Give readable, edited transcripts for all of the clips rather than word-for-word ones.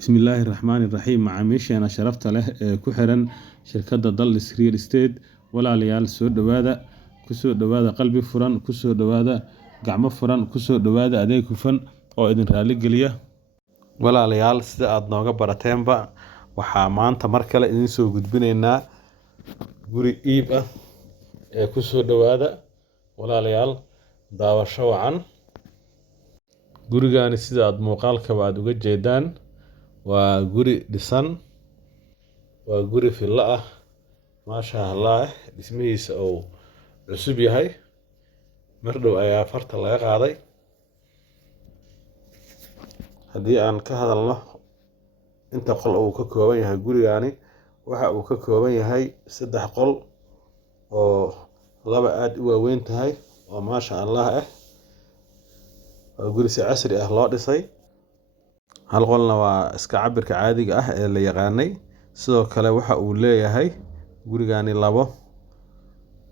Bismillaahi Raxmaani Raxiim macaamiisheena sharafta leh ee ku xiran shirkadda Dallas Real Estate walaalayaal kusoo dhawaada qalbi furan kusoo dhawaada gacmo furan kusoo dhawaada adeeg hufan oo idin raali geliya walaalayaal sida aad nooga barateenba waxaa maanta mar kale idin soo gudbinaynaa guri iib ah ee kusoo dhawaada walaalayaal daawasho wacan gurigaani sida aad muuqaalkaba aad uga jeedaan waa guri dhisan waa guri villa ah maasha Allah dhismihiisa oo cusub yahay mar dhow ayaa farta laga qaaday haddii aan ka hadalno inta qol uu ka kooban yahay gurigaani waxa uu ka kooban yahay 3 qol oo laba aad u waaweyn tahay oo maasha Allah waa guri si casri ah loo dhisay hal qolna waa iska cabirka caadiga ah ee la yaqaanay sidoo kale waxa uu leeyahay gurigaani 2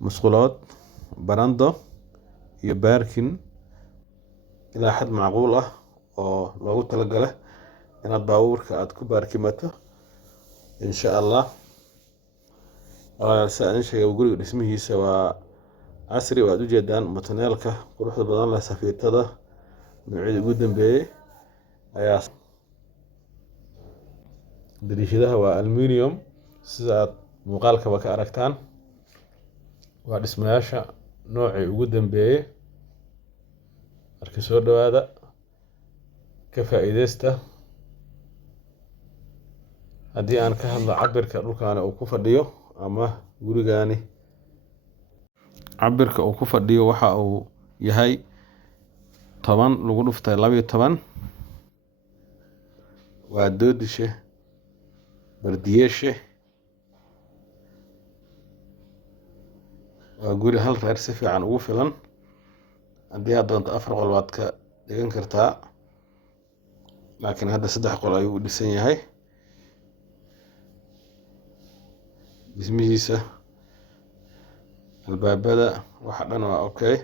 musqulood barando iyo baarkin ilaa xad macquul ah oo loogu talagalay inaad baabuurka aad ku baarkimato insha Allah saan sheegay guriga dhismihiisa waa casri oo aad u jeedaan matoneelka quruxda badan leh safiitada noocyada ugu dambeeyay ayaa dariishadaha waa aluminium sida aad muuqaalkaba ka aragtaan waa dhismayaasha noocii ugu dambeeyay marka soo dhawaada ka faa'iideysta haddii aan ka hadlo cabirka dhulkaani uu ku fadhiyo ama gurigaani cabirka uu ku fadhiyo waxa uu yahay 10 lagu dhuftay 12 waa doodishe bardiyeshe waa guri hal reer si fiican ugu filan haddii aad doonto 4 qol waad ka dhigan kartaa laakiin hadda 3 qol ayuu u dhisan yahay dhismihiisa albaabada waxa dhan waa okay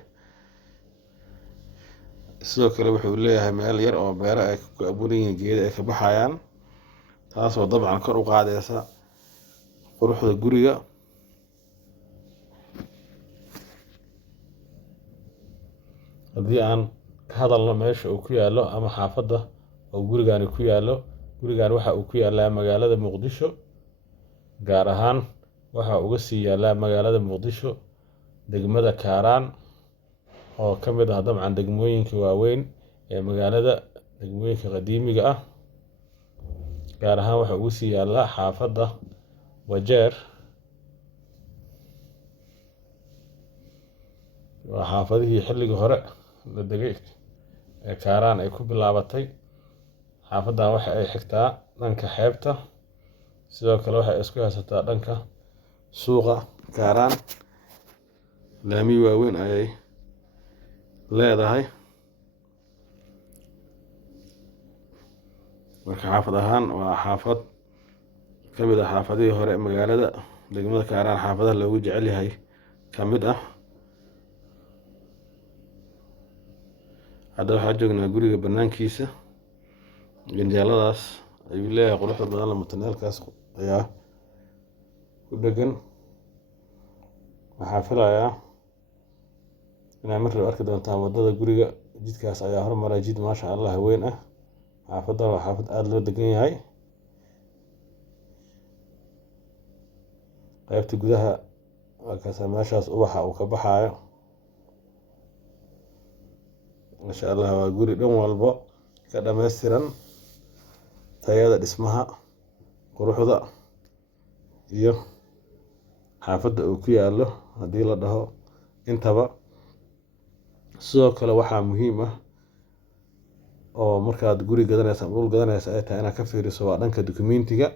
sidoo kale wuxuu leeyahay meel yar oo beero ay ku abuuran yihiin geedo ay ka baxayaan taasoo dabcan kor u qaadaysa quruxda guriga haddii aan ka hadalno meesha uu ku yaalo ama xaafadda oo gurigaani ku yaalo gurigaan waxa uu ku yaalaa magaalada Muqdisho gaar ahaan waxa uga sii yaalaa magaalada Muqdisho degmada Kaaraan oo ka mid ah dabcan degmooyinka waaweyn ee magaalada degmooyinka qadiimiga ah gaar ahaan waxa ugu sii yaalaa xaafadda Wajeer waa xaafadihii xilliga hore la degay ee Kaaraan ay ku bilaabatay xaafaddan waxa ay xigtaa dhanka xeebta sidoo kale waxa ay isku haysataa dhanka suuqa Kaaraan laami waaweyn ayay leedahay marka xaafad ahaan waa xaafad ka mid ah xaafadihii hore magaalada degmada Kaaraan xaafadaha loogu jecel yahay ka mid ah hadda waxaa joognaa guriga banaankiisa ganjeeladaas ayuu leeyahay quruxda badan la matoneelkaas ayaa ku dhagan waxaa filayaa inaad mar arki doontaan wadada guriga jidkaas ayaa hormaray jid maasha Allah weyn ah xaafadda waa xaafad aad loo degan yahay qaybta gudaha waa kaasa meeshaas ubaxa uu ka baxaayo masha Allah waa guri dhan walbo ka dhameystiran tayada dhismaha quruxda iyo xaafadda uu ku yaalo haddii la dhaho intaba sidoo kale waxaa muhiim ah oo markaad guri gadanaysa dhul gadanaysa ay tahay inaad ka fiiriso waa dhanka dukumentiga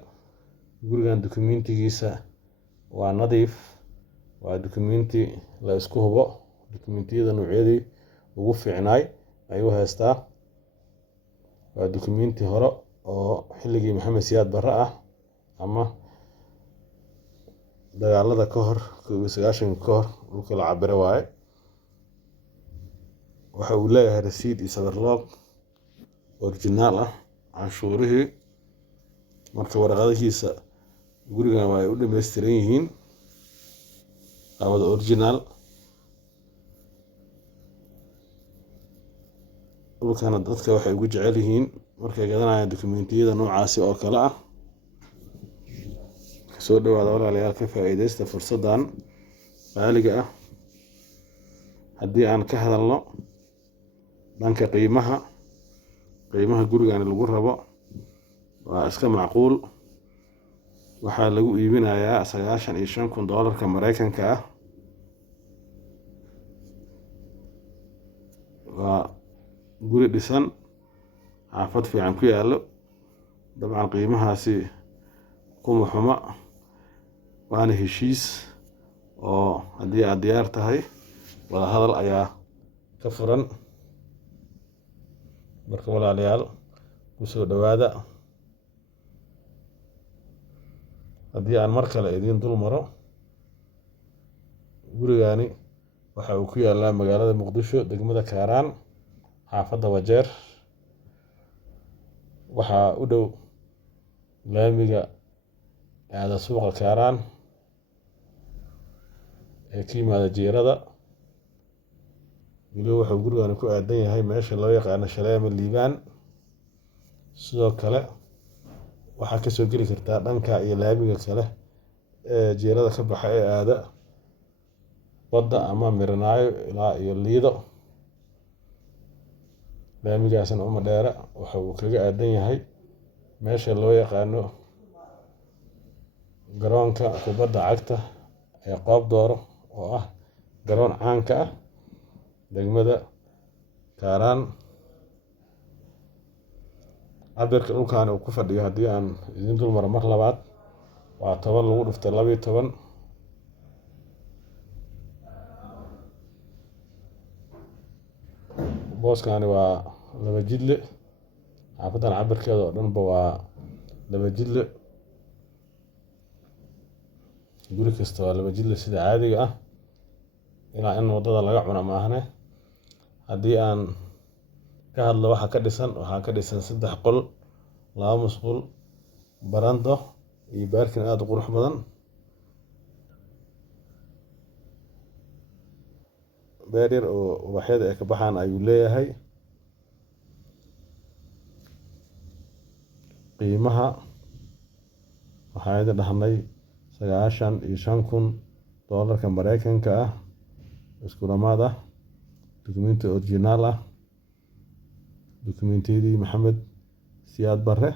gurigan dukumentigiisa waa nadiif waa dukumenti la isku hubo dukumentiyada noocyadii ugu fiicnaay ayuu haystaa waa dukumenti hore oo xilligii Maxamed Siyaad Barre ah ama dagaalada ka hor 1990 ka hor dhulka la cabire waaye waxa uu leeyahay rasiid iyo sawir log original ah canshuurihii marka warqadihiisa gurigan waa ay u dhammaystiran yihiin, waa wada original. dhulkana dadka waxay ugu jecel yihiin markay gadanayaan dukumentiyada noocaasi oo kale ah. soo dhawaada walaalayaal, ka faa'iidaysta fursaddan qaaliga ah. haddii aan ka hadalno dhanka qiimaha gurigan lagu rabo waa iska macquul. waxaa lagu iibinayaa $95,000 Mareykanka ah. waa guri dhisan, xaafad fiican ku yaallo. dabcan qiimahaasi kuma xuma, waana heshiis oo haddii aad diyaar tahay wada hadal ayaa ka furan. marka walaalayaal, kusoo dhawaada. haddii aan mar kale idiin dul maro, gurigani waxa uu ku yaallaa magaalada Muqdisho, degmada Kaaraan, xaafadda Wajeer. waxaa u dhow laamiga aada suuqa Kaaraan ee ka yimaada Jeerada. weliba wuxuu gurigani ku aadan yahay meesha loo yaqaano Shaleemo Liibaan. sidoo kale waxaa kasoo geli kartaa dhanka iyo laamiga kale ee Jeerada ka baxa ee aada badda ama Miranaayo ilaa iyo Liido. laamigaasna uma dheera, waxa uu kaga aadan yahay meesha loo yaqaano garoonka kubadda cagta ee Qoob Dooro, oo ah garoon caanka ah degmada Kaaraan. cabirka dhulkan uu ku fadhiyo haddii aan idin dul maro mar labaad, waa 10 lagu dhuftay 12. booskani waa 2 jidle. xaafadan cabirkeeda oo dhanba waa 2 jidle. guri kasta waa 2 jidle sida caadiga ah, ilaa in wadada laga cuno maahane. haddii aan ka hadlo waxaa ka dhisan 3 qol, 2 musqul, barando iyo baarkin aad u qurux badan. beer yar oo ubaxyada ay ka baxaan ayuu leeyahay. qiimaha waxaa idin dhahnay $95,000 Mareykanka ah, isku dhamaad ah, dukumenti original ah, dukumentiyadii Maxamed Siyaad Barre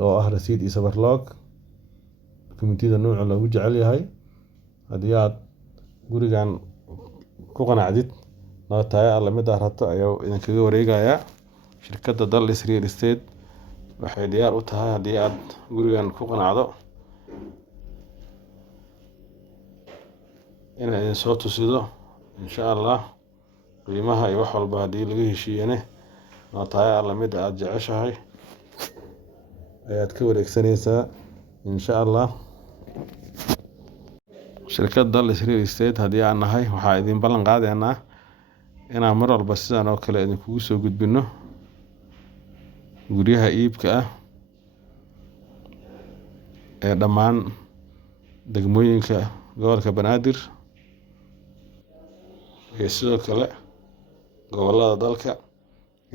oo ah rasiid iyo sabarloog. dukumentiyada nooca loogu jecel yahay. haddii aad gurigan ku qanacdid, nootaya alla mid aad rabto ayuu idinkaga wareegayaa. shirkadda Dallis Real Estate waxay diyaar u tahay haddii aad gurigan ku qanacdo inay idin soo tusido insha Allah. qiimaha iyo wax walba haddii laga heshiiyene, nootaya alla mid aad jeceshahay ayaad ka wareegsanaysaa insha Allah. shirkadda Dallis Real Estate haddii aan nahay, waxaa idin ballan qaadeynaa inaan mar walba sidan oo kale idinkugu soo gudbino guryaha iibka ah ee dhammaan degmooyinka gobolka Banaadir iyo sidoo kale gobollada dalka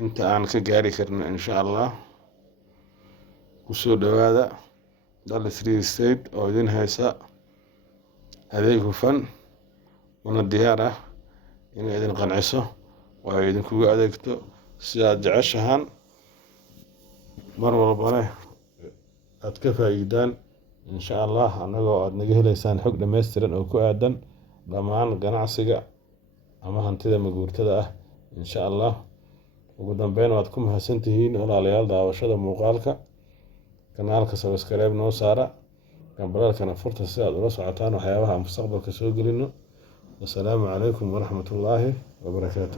inta aan ka gaari karno insha Allah. kusoo dhawaada Dallis Real Estate oo idin haysa adeeg hufan una diyaar ah inay idin qanciso oo ay idinkugu adeegto sidaad jeceshahaan, mar walbana aad ka faa'iidaan insha Allah. annagoo aad naga helaysaan xog dhammaystiran oo ku aadan dhammaan ganacsiga ama hantida maguurtada ah insha Allah. ugu dambeyn, waad ku mahadsantihiin walaalayaal daawashada muuqaalka. kanaalka subscribe noo saara, gambaraalkana furta si aad ula socotaan waxyaabaha aan mustaqbalka soo gelino. wasalaamu calaykum waraxmatullaahi wabarakaatuh.